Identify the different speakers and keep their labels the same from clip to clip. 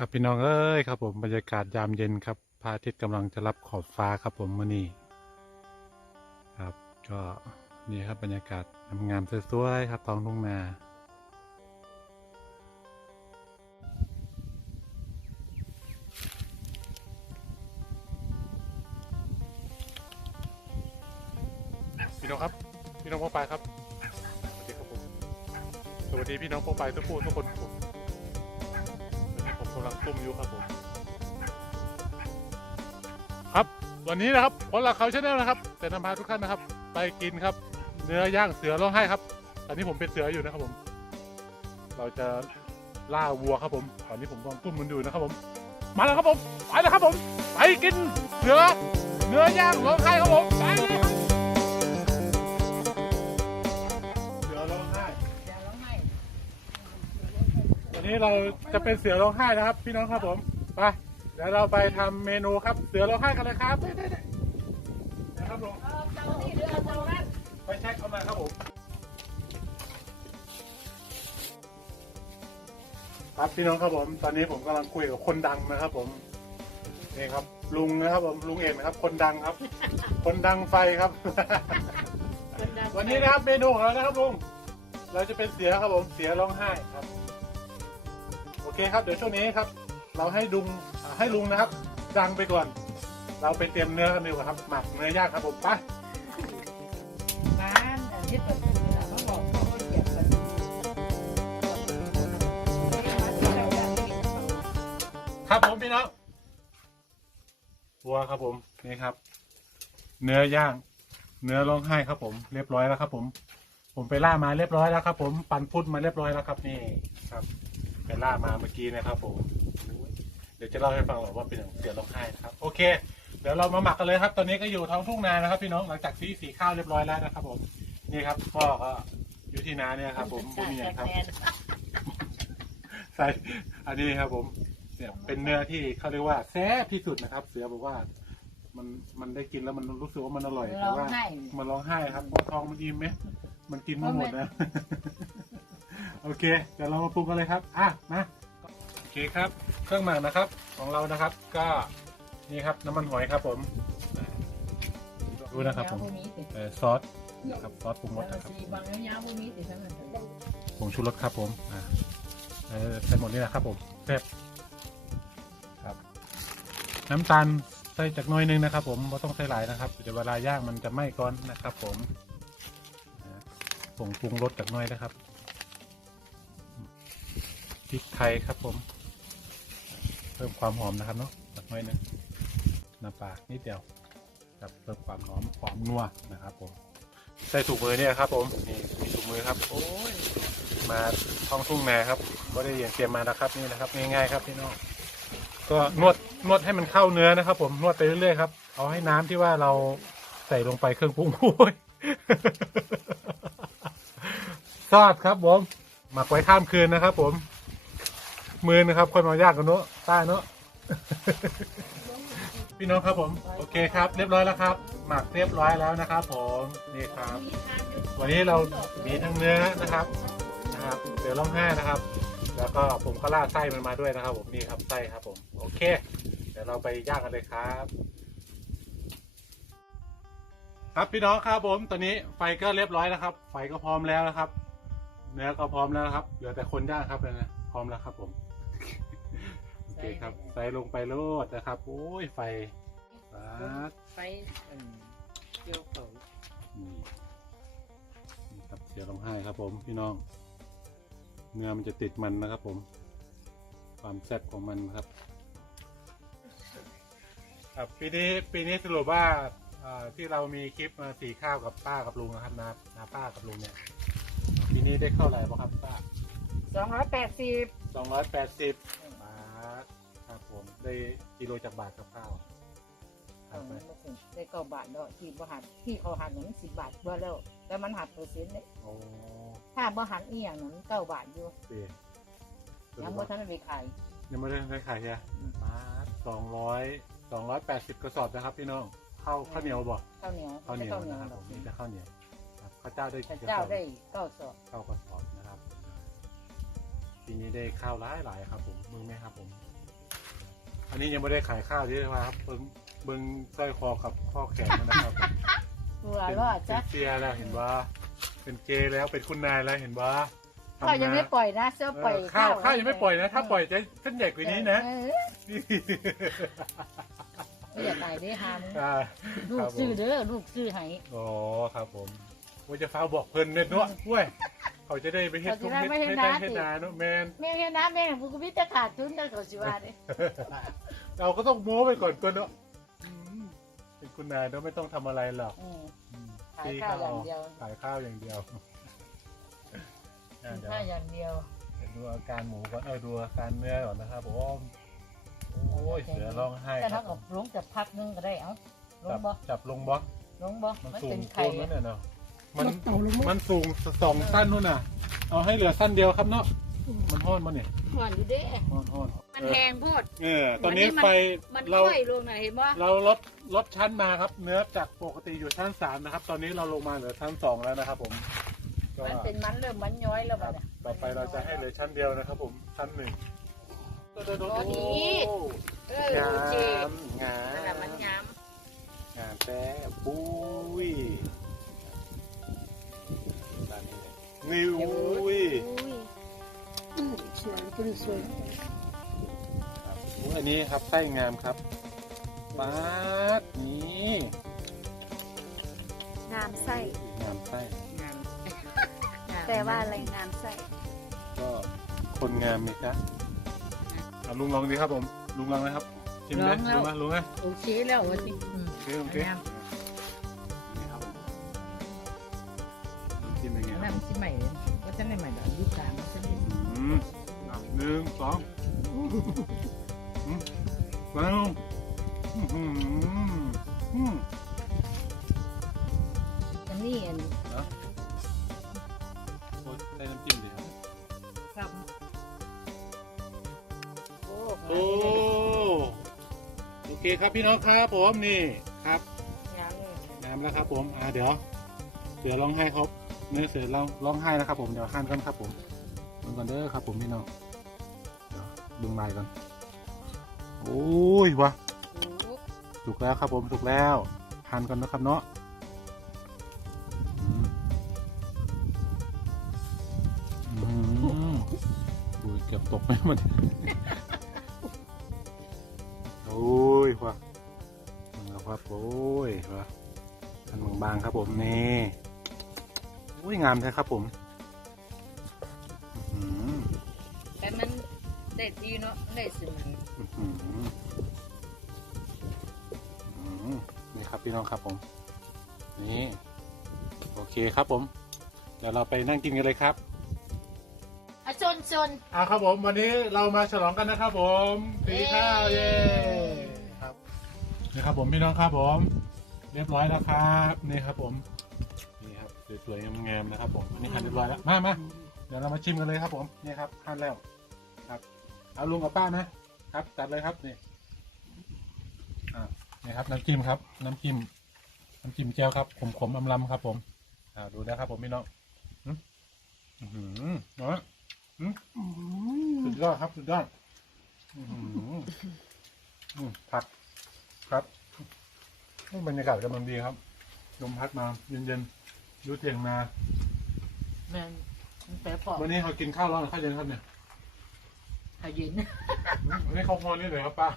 Speaker 1: ครับพี่น้องเอ้ยครับผมบรรยากาศยามเย็นครับพระอาทิตย์กำลังจะรับขอบฟ้าครับผมมื่อนี้ครับก็นี่ครับบรรยากาศงามสวยๆครับท้องทุ่งนาพี่น้องครับ พี่น้องพ่อปลายครับสวัสดีครับผมสวัสดีพี่น้องพ่อปลายทุกผู้ทุกคนำลังตุ้มอยู่ครับผมครับวันนี้นะครับผลหลักเขาชาแนลนะครับจะนำพาทุกท่านนะครับ ไปกินครับ เนื้อย่างเสือร้องไห้ครับ ตอนนี้ผมเป็นเสืออยู่นะครับผม เราจะล่าวัวครับผม ตอนนี้ผมกำลังตุ้มมันอยู่นะครับผม มาแล้วครับผมไปแล้วครับผม ไปกินเสือเนื้อย่างร้องไห้ครับผมไปเลย นนี้เราจะเป็นเสือร้องไห้นะครับ พี่น้องครับผมไปเดี๋ยวเราไปทำเมนูครับเสือร้องไห้กันเลยครับได้ได้ได้นะครับผม
Speaker 2: เอาเตานี่หรือเอาเตานั้น
Speaker 1: ไปเช็คเข้ามาครับผมครับพี่น้องครับผม ตอนนี้ผมกำลังคุยกับคนดังนะครับ ผมนี่ครับ ลุงนะครับผมลุงเอ็มนะครับ คนดังครับ คนดังไฟครับวันนี้นะครับเมนูของเรานะครับลุง เราจะเป็นเสือครับผมเสือร้องไห้ครับโอ เคครับเดี๋ยวช่วงนี้ครับ เราให้ลุงให้ลุงนะครับดังไปก่อน เราไปเตรียมเนื้อกันดีกว่าครับหมักเนื้อย่างครับผมไป
Speaker 2: ร้านอันนี้เปิดเขาบอกเขาเก็บกั
Speaker 1: ครับผมพี่น้องวัวครับผมนี่ครับ เนื้อย่าง เนื้อร้องไห้ครับผม เรียบร้อยแล้วครับ ผม ผมไปล่ามาเรียบร้อยแล้วครับ ผม ปั่นพุทธมาเรียบร้อยแล้วครับนี่ครับ ไปล่ามาเมื่อกี้นะครับผมเดี๋ยวจะเล่าให้ฟังหรอกว่าเป็นอย่างเสียร้องไห้นะครับ โอเค เดี๋ยวเรามาหมักกันเลยครับ ตอนนี้ก็อยู่ท้องทุ่งนานะครับ พี่น้องหลังจากสีสีข้าวเรียบร้อยแล้วนะครับผมนี่ครับพ่อก็อยู่ที่นาเนี่ยครับผมบุญยังครับใช่อันนี้ครับผมเนี่ยเป็นเนื้อที่เขาเรียกว่าแซ่บที่สุดนะครับ เสือบอกว่ามันมันได้กินแล้วมันรู้สึกว่ามันอร่อยแต่
Speaker 2: ร้อง
Speaker 1: ว่า
Speaker 2: ไห้
Speaker 1: มันร้องไห้ครับเพราะท้องมันอิ่มไหมมันกินไม่หมดนะ โอเคเดี๋ยวเรามาปรุงกันเลยครับอะมาโอเคครับเครื่องหมักนะครับของเรานะครับ ก็นี่ครับน้ำมันหอยครับผมดูนะครับผมเอ่อซอสนะครับซอสปรุงรสนะครับ
Speaker 2: บางระยะพวกนี้ติดทั้งนั้น
Speaker 1: ผงชูรสครับผมอ่าเอ่อใส่หมดนี่แหละครับผมแซ่บครับ น้ำตาลใส่จากหน้อยหนึงนะครับ ผมไม่ต้องใส่หลายนะครับเดี๋ยวเวลาย่างมันจะไหม้ก่อนนะครับ ผมอ่าผงปรุงรสจากหน้อยนะครับ พริกไทยครับผม เพิ่มความหอมนะครับเนาะจากหน้อยนึงน้ำปลานิดเดียวครับเพิ่มความหอมความนัวนะครับผมใส่ถุงมือเนี่ยครับ ผมนี่มีถุงมือครับโอ้ยมาท้องทุ่งนาครับก็ได้เรียนเตรียมมาแล้วครับนี่นะครับ ง่ายๆครับพี่น้องก็นวดนวดให้มันเข้าเนื้อนะครับ ผมนวดไปเรื่อยๆครับเอาให้น้ำที่ว่าเราใส่ลงไปเครื่องปรุงโอ้ยซอสครับผมหมักไว้ข้ามคืนนะครับ ผม มือนะครับคนมายากกันเนอะใต้เนอะ พี่น้องครับผม โอเคครับ เรียบร้อยแล้วครับ หมักเรียบร้อยแล้วนะครับ ผมนี่ครับ วันนี้เรามีทั้งเนื้อนะครับนะครับเดี๋ยวร้องไห้นะครับ แล้วก็ผมก็ราดไส้มันมาด้วยนะครับ ผมนี่ครับไส้ครับ ผม โอเค เดี๋ยวเราไปย่างกันเลยครับ ครับพี่น้องครับผมตอนนี้ไฟก็เรียบร้อยแล้วครับ ไฟก็พร้อมแล้วนะครับ เนื้อก็พร้อมแล้วนะครับเหลือแต่คนย่างครับเลยนะพร้อมแล้วครับผม เคครับใส่ลงไปโลดนะครับโอ้ยไฟปัด
Speaker 2: ไปเกี่ยวเขา
Speaker 1: นี่นี่ครับเสียร้องไห้ครับ ผมพี่น้อง เนื้อมันจะติดมันนะครับ ผม ความแซ่บของมันครับ ครับปีนี้ปีนี้สรุปว่าอ่าที่เรามีคลิปมาสีข้าวกับป้ากับลุงนะครับนานาป้ากับลุงเนี่ยปีนี้ได้เข้าไหร่บ้างครับป้า
Speaker 2: สองร้อยแปดสิบ
Speaker 1: สองร้อยแปดสิบบาทครับผม ได้กิโลจากบาทกับข้าวครับไป
Speaker 2: ได้เก้าบาทเนาะที่บ่หันที่เขาหันหนึ่งสิบบาทเพื่อแล้ว แต่มันหักเปอร์เซ็นต์เนี่ย
Speaker 1: โอ้
Speaker 2: ถ้าบ่หันอีหยังนั้นเก้าบาทอยู่
Speaker 1: เปลี่ยน
Speaker 2: ยังบ่ทันได้ไปขาย
Speaker 1: ยังไม่ได้ได้ขายใช่ไหมบาทสองร้อยสองร้อยแปดสิบกระสอบนะครับพี่น้องข้าวข้าวเหนียวบ่
Speaker 2: ข้าวเหนียว
Speaker 1: ข้าวเหนียว
Speaker 2: ข้าวเหนียว
Speaker 1: นะครับ
Speaker 2: ด
Speaker 1: ผ
Speaker 2: อก
Speaker 1: มนี่จะข้าวเหนียวครับข้าวเจ้าได้
Speaker 2: พระ
Speaker 1: กี่กระ
Speaker 2: เจ้า
Speaker 1: สอบ
Speaker 2: ได้เก้าสอบ
Speaker 1: ข้าวกระสอบนะครับ ปีนี้ได้ข้าวหลายหลายๆครับผมมึงไหมครับผม อันนี้ยังไม่ได้ขายข้าวที่ว่าครับเบิ้งเบิ้งสร้อยคอกับข้อแขนนะครับ
Speaker 2: ตัว
Speaker 1: เป็น
Speaker 2: รอด
Speaker 1: เป็
Speaker 2: จ้ะ
Speaker 1: นเซียแล้วเห็นว่าเป็นเกย์แล้วเป็นคุณนายแล้วเห็นว่า
Speaker 2: ข้าวยังไม่ปล่อยนะเสื้อปล่อย
Speaker 1: ข้าวข้าวยังไม่ปล่อยนะ ถ้าปล่อยจะขึ้นใหญ่กว่านี้นะ
Speaker 2: เออไม่อยากตายได้หาม
Speaker 1: อ่า
Speaker 2: ลู
Speaker 1: ค
Speaker 2: ก
Speaker 1: รับผม
Speaker 2: ซื้อเด้อลูกซื้อให้
Speaker 1: อ๋อครับผมว่าจะฟ้ากบอกเพิ่นเน็ตเนาะเว้ย เขาจะได้ไปเฮ็ดทุกเฮ็ดเฮ็ดได้เฮ็ดนาเนาะแมน
Speaker 2: แม่เห็นนะแม่กูก็มีแต่ขาดทุนแต่เขาสิว่าเด้
Speaker 1: เราก็ต้องโม้ไปก่อนก่อนเนาะอืมเป็นคุณนายเนาะไม่ต้องทำอะไรหรอก
Speaker 2: อืม
Speaker 1: อืม
Speaker 2: ขายข้าวอย่างเดียว
Speaker 1: ขายข้าวอย่างเดียวอะ
Speaker 2: กิน
Speaker 1: เดี๋ยว
Speaker 2: ข้าวอย่างเดียว
Speaker 1: เดี๋ยวดูอาการหมูก่อนเออดูอาการเนื้อก่อนนะครับผมโอ้ยเสือร้องไห้
Speaker 2: แต่
Speaker 1: ค
Speaker 2: ถ้า
Speaker 1: รับ
Speaker 2: กับลงจะพักนึงก็ได้เอ้าล
Speaker 1: จั
Speaker 2: ง
Speaker 1: บ
Speaker 2: บ่
Speaker 1: จับลงบล็อก
Speaker 2: ลงบ่
Speaker 1: มัน
Speaker 2: มัน
Speaker 1: สู
Speaker 2: เป็
Speaker 1: ง
Speaker 2: น
Speaker 1: โค
Speaker 2: ไข่
Speaker 1: นนั่นน่ะเนาะ มัน
Speaker 3: เต่าลงมา
Speaker 1: มันสูงสองสั้นนู่นน่ะ เอาให้เหลือสั้นเดียวครับเนาะมันห้อนมันเนี่ย
Speaker 2: หวานอยู่เด้
Speaker 1: ห้อนห้อน
Speaker 2: มันแพงโพด
Speaker 1: เออตอนนี้
Speaker 2: วันนี้มัน
Speaker 1: ไฟ
Speaker 2: มัน
Speaker 1: เรา
Speaker 2: ค่อยลงหน่อยเห็นบ่
Speaker 1: เราลดลดชั้นมาครับ เนื้อจากปกติอยู่ชั้นสามนะครับ ตอนนี้เราลงมาเหลือชั้นสองแล้วนะครับผมก็
Speaker 2: มันเป็นมันเริ่มมันย้อยแล้ว
Speaker 1: ค
Speaker 2: บั
Speaker 1: รั
Speaker 2: ด
Speaker 1: บ
Speaker 2: เนี่ย
Speaker 1: ต่อไปเราจะให้เหลือชั้นเดียวนะครับผมชั้นหนึ่ง
Speaker 2: โอ้ดีเอองาโอเค
Speaker 1: มงา
Speaker 2: นั่นแหละมัน
Speaker 1: ม
Speaker 2: ยาม
Speaker 1: งามแต่ปุ้ย นี้เลยนิวอุ้ย
Speaker 3: อืมสวยตัวนี้สวย
Speaker 1: ครับอุ๊ยอันนี้ครับไส้งามครับปาดนี่
Speaker 4: งามไส้
Speaker 1: งามไส้
Speaker 2: งาม
Speaker 4: แปลว่าอะไรงามไส้
Speaker 1: ก็คนงามไหมครับเอาลุงลองดีครับผมลุงลองนะครับชิมเลยลุงนะลุงนะ
Speaker 2: โอเคแล้วว่าสิอืม
Speaker 1: โอเคโอเค ยังไงครับ
Speaker 2: น้ำสิใหม่เลยว่าจะได้ใหม่แบบยุคกลางว่าจะได้
Speaker 1: อืมอะหนึ่งสองอืมแล้วอืมอืมอืม
Speaker 2: อันนี้อัน
Speaker 1: โอ้ยได้น้ำจิ้มดีครับ
Speaker 2: ครับโอ้
Speaker 1: โอ้โอเคครับพี่น้องครับผมนี่ครับ
Speaker 2: งามเลย
Speaker 1: น้ำแล้วครับผม อ่าเดี๋ยวเสือร้องไห้ครับ เนื้อเสือร้องร้องไห้แล้วครับผมเดี๋ยวขั้นกันครับผมดูกันเด้อครับ ผมพี่น้องเดี๋ยวดึงไม้ก่อนโอ้ยวะ
Speaker 2: โอ้
Speaker 1: ถูกแล้วครับผมถูกแล้วหั่นก่อนนะครับเนาะอุ้ยเกือบตกไปหมดโอ้ยวะเอาครับโอ้ยวะอันบางๆครับผมนี่ อุ้ยงามใช่ครับผมอื้อหือ
Speaker 2: แต่มันเด็ดดีเนาะเด็ดสิมัน
Speaker 1: อื้อหืออื้อหือนี่ครับพี่น้องครับผม นี่ โอเคครับผม เดี๋ยวเราไปนั่งกินกันเลยครับ
Speaker 2: อะชนชน
Speaker 1: อ่าครับผม วันนี้เรามาฉลองกันนะครับผมตีข้าวเย้ครับนี่ครับผมพี่น้องครับผม เรียบร้อยแล้วครับ นี่ครับผมนี่ครับ สวยๆงามๆนะครับผมอันนี้หั่นเรียบร้อยแล้วมามาเดี๋ยวเรามาชิมกันเลยครับผมนี่ครับหั่นแล้วครับ เอาลุงกับป้านะครับจัดเลยครับนี่อ่านี่ครับน้ำจิ้มครับ น้ำจิ้มน้ำจิ้มแจ่วครับขมๆอำลำครับ ผมอ่าดูนะครับผมพี่น้องอืมอื้อหือเนาะ
Speaker 3: อืม
Speaker 1: สุดยอดครับสุดยอดอื้อหืออืมผักครับบรรยากาศกำลังดีครับลมพัดมาเย็นๆ ดูเตียงนา
Speaker 2: แม่นมันแปลปอก
Speaker 1: วันนี้เขากินข้าวร้อนหรือข้าวเย็นครับเนี่ย
Speaker 2: ขายเย็น
Speaker 1: อืมวันนี้ข้าวพอนี่เลยครับป้า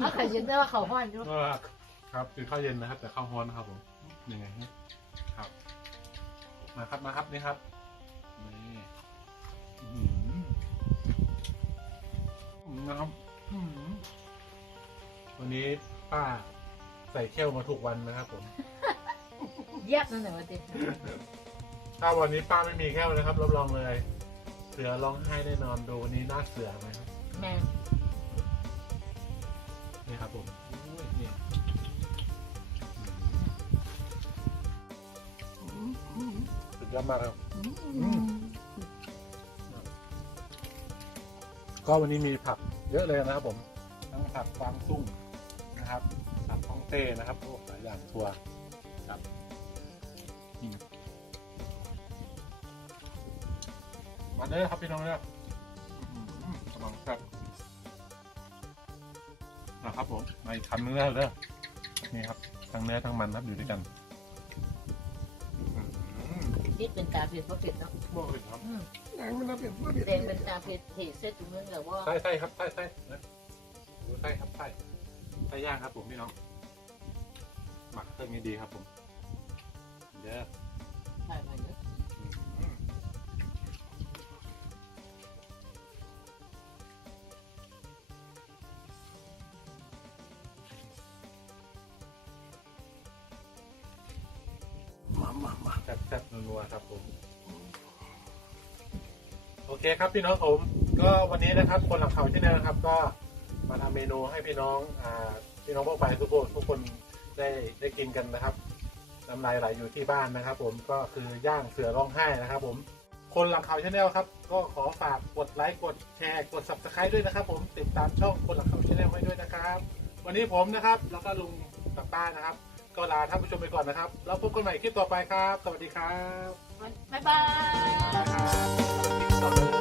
Speaker 2: ถ้าขายเย็นได้ว่าเขาห้อนอยู่
Speaker 1: เออครับกินข้าวเย็นนะครับ แต่ข้าวฮ้อนนะครับผมยังไงฮะครับ มาครับมาครับนี่ครับนี่อื้อหือนะครับอื้อหือวันนี้ป้าใส่เขี้ยวมาทุกวันนะครับผม
Speaker 2: เย็บนั่นแหละว่าติ
Speaker 1: ถ้าวันนี้ป้าไม่มีแค่วนะครับรับรองเลย เสือร้องไห้แน่นอนดูวันนี้หน้าเสือไหมครับ
Speaker 2: แม่
Speaker 1: นี่ครับผมอุ้ยนี่สุดยอดมากครับ
Speaker 3: อืม
Speaker 1: ก็วันนี้มีผักเยอะเลยนะครับผมทั้งผักฟางตุ้งนะครับผักฮ่องเต้นะครับโอ้หลายอย่างทัวครั มาเด้อครับพี่น้องเด้ออื้อหือกำลังแซ่บนะครับผมมาอีกคำนึงแล้วเด้อนี่ครับทั้งเนื้อทั้งมันครับอยู่ด้วยกันอืม
Speaker 2: ที่เป็นตาเผ็ดเพราะเผ็ดเนาะ
Speaker 1: บอกเลยครับ
Speaker 2: อืม
Speaker 3: หนังมันน่าเป็นว่าเผ็ด
Speaker 2: แดงเป็นตาเผ็ดเผ็ดเส้นตรงนั้นแต่ว่า
Speaker 1: ไส้ไส้ครับไส้ไส้นะดูไส้ครับไส้ไส้ย่างครับผมพี่น้องหมักเครื่องนี้ดีครับผมเด้อ
Speaker 2: ใช่ไหม
Speaker 1: นัวๆครับผมโอเคครับพี่น้องผมก็วันนี้นะครับคนหลังเขาที่นี่นะครับ ก็มาทำเมนูให้พี่น้องอ่าพี่น้องพวกไปทุกคนทุกคนได้ได้กินกันนะครับน้ำลายไหลอยู่ที่บ้านนะครับ ผมก็คือย่างเสือร้องไห้นะครับ ผมคนหลังเขาชาแนลครับ ก็ขอฝากกดไลค์กดแชร์กด subscribe ด้วยนะครับ ผมติดตามช่องคนหลังเขาชาแนลไว้ด้วยนะครับ วันนี้ผมนะครับ แล้วก็ลุงกับป้านะครับ ก็ลาท่านผู้ชมไปก่อนนะครับ แล้วพบกันใหม่คลิปต่อไปครับ สวัสดีครับ
Speaker 2: บ๊ายบาย